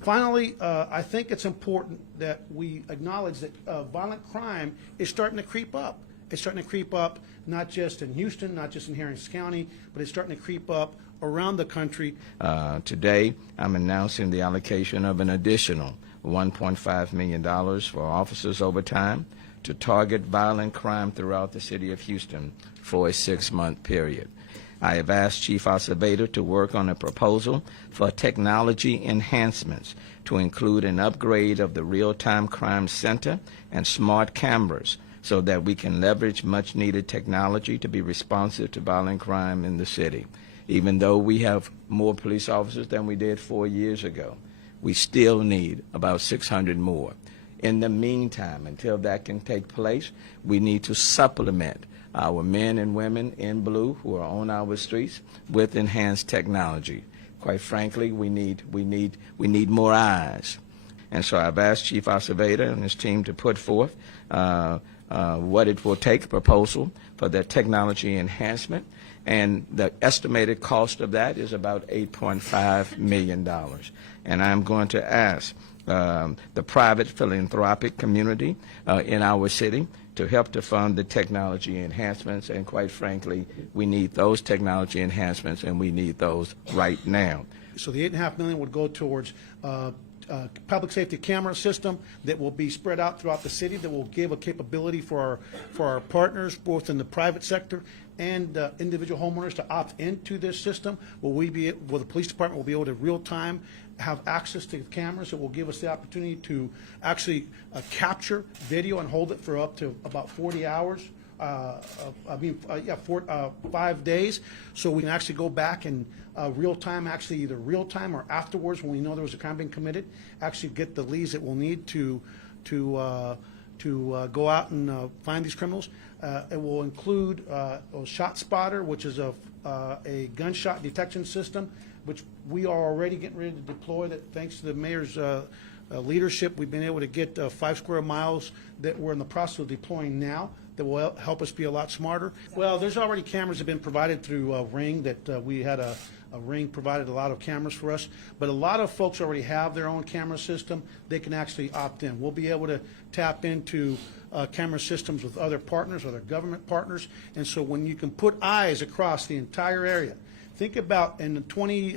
Finally, I think it's important that we acknowledge that violent crime is starting to creep up. It's starting to creep up not just in Houston, not just in Harris County, but it's starting to creep up around the country. Today, I'm announcing the allocation of an additional $1.5 million for officers overtime to target violent crime throughout the city of Houston for a 6-month period. I have asked Chief Acevedo to work on a proposal for technology enhancements to include an upgrade of the Real-Time Crime Center and smart cameras so that we can leverage much-needed technology to be responsive to violent crime in the city. Even though we have more police officers than we did 4 years ago, we still need about 600 more. In the meantime, until that can take place, we need to supplement our men and women in blue who are on our streets with enhanced technology. Quite frankly, we need more eyes. And so I've asked Chief Acevedo and his team to put forth what it will take, a proposal for the technology enhancement, and the estimated cost of that is about $8.5 million. And I'm going to ask the private philanthropic community in our city to help to fund the technology enhancements, and quite frankly, we need those technology enhancements, and we need those right now. So the $8.5 million would go towards public safety camera system that will be spread out throughout the city, that will give a capability for our partners, both in the private sector and individual homeowners, to opt into this system. Will the police department will be able to real time have access to cameras that will give us the opportunity to actually capture video and hold it for up to about 40 hours. 5 days, so we can actually go back and real time, actually either real time or afterwards when we know there was a crime being committed, actually get the leads that we'll need to go out and find these criminals. It will include ShotSpotter, which is a gunshot detection system, which we are already getting ready to deploy. That thanks to the mayor's leadership, we've been able to get 5 square miles that we're in the process of deploying now, that will help us be a lot smarter. Well, there's already cameras that have been provided through Ring, that we had a Ring provided a lot of cameras for us, but a lot of folks already have their own camera system. They can actually opt in. We'll be able to tap into camera systems with other partners, other government partners, and so when you can put eyes across the entire area, think about I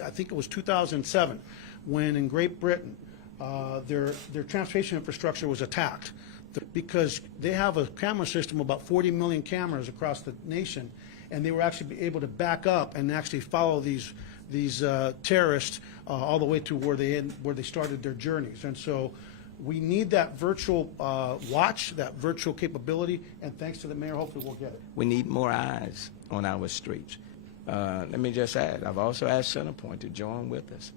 think it was 2007, when in Great Britain, their transportation infrastructure was attacked, because they have a camera system, about 40 million cameras across the nation, and they were actually able to back up and actually follow these terrorists all the way to where they started their journeys. And so we need that virtual watch, that virtual capability, and thanks to the mayor, hopefully we'll get it. We need more eyes on our streets. Let me just add, I've also asked Centerpoint to join with us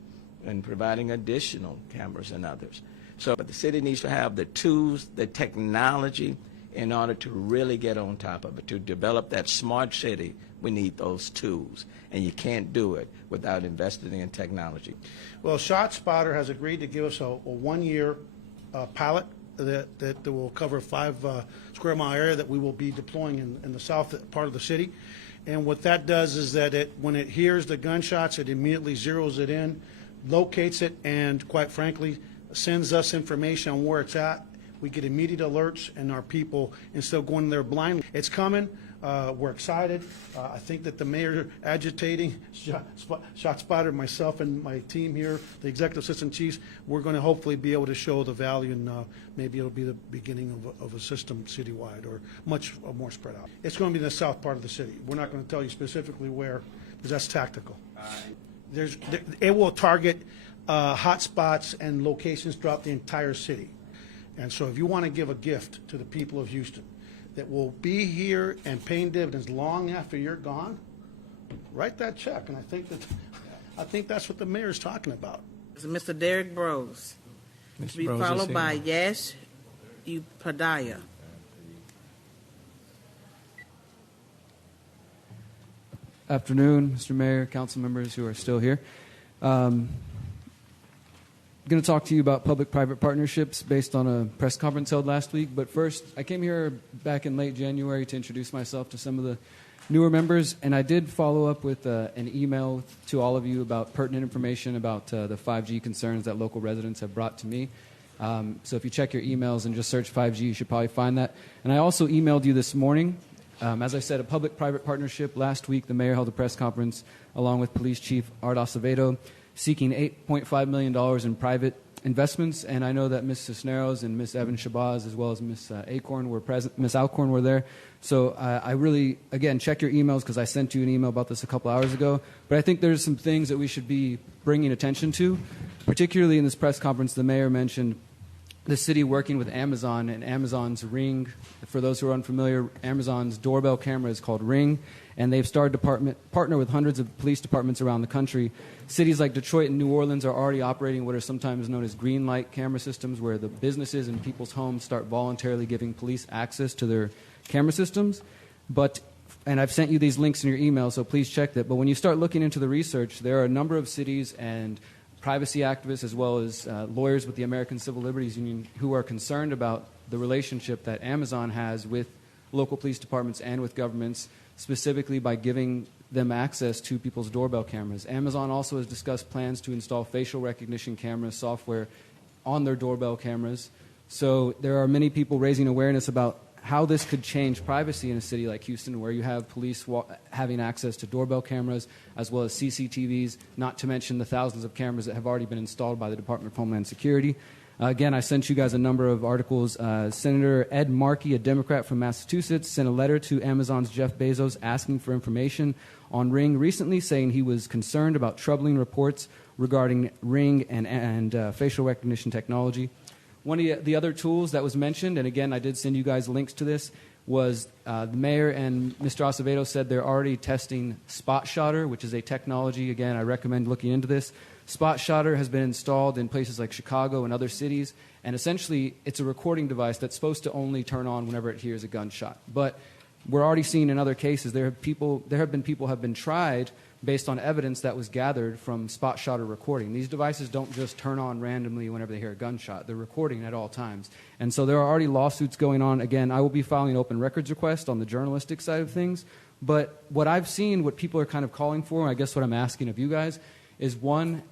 in providing additional cameras and others. But the city needs to have the tools, the technology, in order to really get on top of it. To develop that smart city, we need those tools, and you can't do it without investing in technology. Well, ShotSpotter has agreed to give us a 1-year pilot that will cover a 5 square mile area that we will be deploying in the south part of the city. And what that does is that when it hears the gunshots, it immediately zeroes it in, locates it, and quite frankly, sends us information on where it's at. We get immediate alerts, and our people, instead of going there blindly, it's coming. We're excited. I think that the mayor agitating, ShotSpotter, myself and my team here, the executive assistant chiefs, we're going to hopefully be able to show the value, and maybe it'll be the beginning of a system citywide or much more spread out. It's going to be in the south part of the city. We're not going to tell you specifically where, because that's tactical. It will target hot spots and locations throughout the entire city. And so if you want to give a gift to the people of Houston that will be here and paying dividends long after you're gone, write that check. And I think that's what the mayor's talking about. Mr. Derek Brose. To be followed by Yash Upadhyaya. Afternoon, Mr. Mayor, council members who are still here. I'm going to talk to you about public-private partnerships based on a press conference held last week. But first, I came here back in late January to introduce myself to some of the newer members, and I did follow up with an email to all of you about pertinent information about the 5G concerns that local residents have brought to me. So if you check your emails and just search 5G, you should probably find that. And I also emailed you this morning. As I said, a public-private partnership. Last week, the mayor held a press conference along with Police Chief Art Acevedo seeking $8.5 million in private investments. And I know that Ms. Cisneros and Ms. Evan Shabazz, as well as Ms. Acorn were present. Ms. Alcorn were there. So I really, again, check your emails because I sent you an email about this a couple hours ago. But I think there's some things that we should be bringing attention to. Particularly in this press conference, the mayor mentioned the city working with Amazon and Amazon's Ring. For those who are unfamiliar, Amazon's doorbell camera is called Ring, and they've started to partner with hundreds of police departments around the country. Cities like Detroit and New Orleans are already operating what are sometimes known as green light camera systems, where the businesses and people's homes start voluntarily giving police access to their camera systems. And I've sent you these links in your email, so please check that. But when you start looking into the research, there are a number of cities and privacy activists, as well as lawyers with the American Civil Liberties Union, who are concerned about the relationship that Amazon has with local police departments and with governments, specifically by giving them access to people's doorbell cameras. Amazon also has discussed plans to install facial recognition camera software on their doorbell cameras. So there are many people raising awareness about how this could change privacy in a city like Houston, where you have police having access to doorbell cameras as well as CCTVs, not to mention the thousands of cameras that have already been installed by the Department of Homeland Security. Again, I sent you guys a number of articles. Senator Ed Markey, a Democrat from Massachusetts, sent a letter to Amazon's Jeff Bezos asking for information on Ring recently, saying he was concerned about troubling reports regarding Ring and facial recognition technology. One of the other tools that was mentioned, and again, I did send you guys links to this, was the mayor and Mr. Acevedo said they're already testing SpotShotter, which is a technology. Again, I recommend looking into this. SpotShotter has been installed in places like Chicago and other cities, and essentially it's a recording device that's supposed to only turn on whenever it hears a gunshot. But we're already seeing in other cases there have been people have been tried based on evidence that was gathered from SpotShotter recording. These devices don't just turn on randomly whenever they hear a gunshot. They're recording at all times. And so there are already lawsuits going on. Again, I will be filing an open records request on the journalistic side of things. But what I've seen, what people are kind of calling for, and I guess what I'm asking of you guys, is one,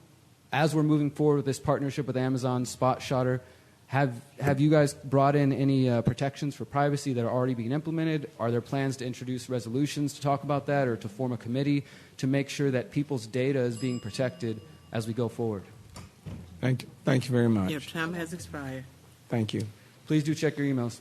as we're moving forward with this partnership with Amazon, SpotShotter, have you guys brought in any protections for privacy that are already being implemented? Are there plans to introduce resolutions to talk about that or to form a committee to make sure that people's data is being protected as we go forward? Thank you very much. Your time has expired. Thank you. Please do check your emails.